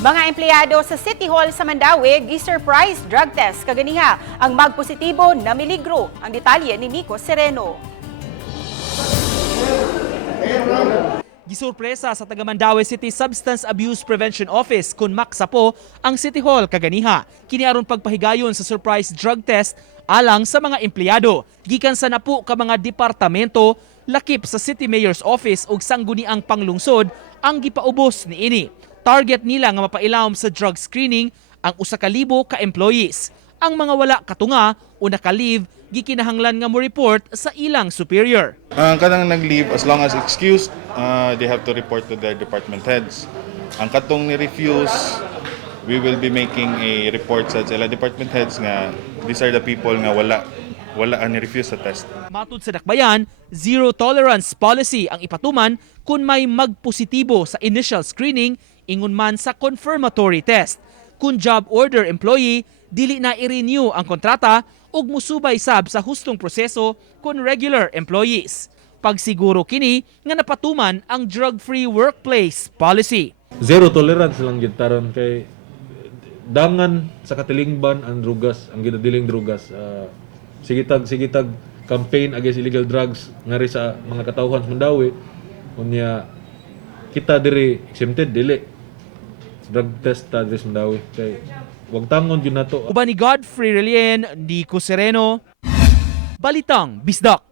Mga empleyado sa City Hall sa Mandaue gi-surprise drug test kaganiha ang magpositibo na miligro. Ang detalye ni Nico Sereno. Gisurpresa sa taga Mandaue City Substance Abuse Prevention Office kun maksapo ang City Hall kaganiha. Kini aron pagpahigayon sa surprise drug test alang sa mga empleyado. Gikan sa napo ka mga departamento, lakip sa City Mayor's Office ug sangguniang panglungsod ang gipaubos niini. Target nila nga mapailawom sa drug screening ang 1,000 ka employees. Ang mga wala katunga o naka-leave gikinahanglan nga mo report sa ilang superior. Kanang nag-leave, as long as excused, they have to report to their department heads. Ang katong ni-refuse, we will be making a report sa sila department heads nga these are the people nga wala ang ni-refuse sa test. Matud sa dakbayan, zero tolerance policy ang ipatuman kung may magpositibo sa initial screening ingon man sa confirmatory test. Kung job order employee, dili na i-renew ang kontrata ug musubay sab sa hustong proseso kung regular employees. Pagsiguro kini nga napatuman ang drug-free workplace policy. Zero tolerance lang gyud taron kay dangan sa katilingban ang drugas, ang ginadiling drugas. Sigitag campaign against illegal drugs ngari sa mga katawhan sa Mandaue. Unya kita diri exempted dili drug test ta diri sa Mandaue kay wag tangon gyud nato. Uban ni Godfrey Relien, Nico Sereno, Balitang Bisdak.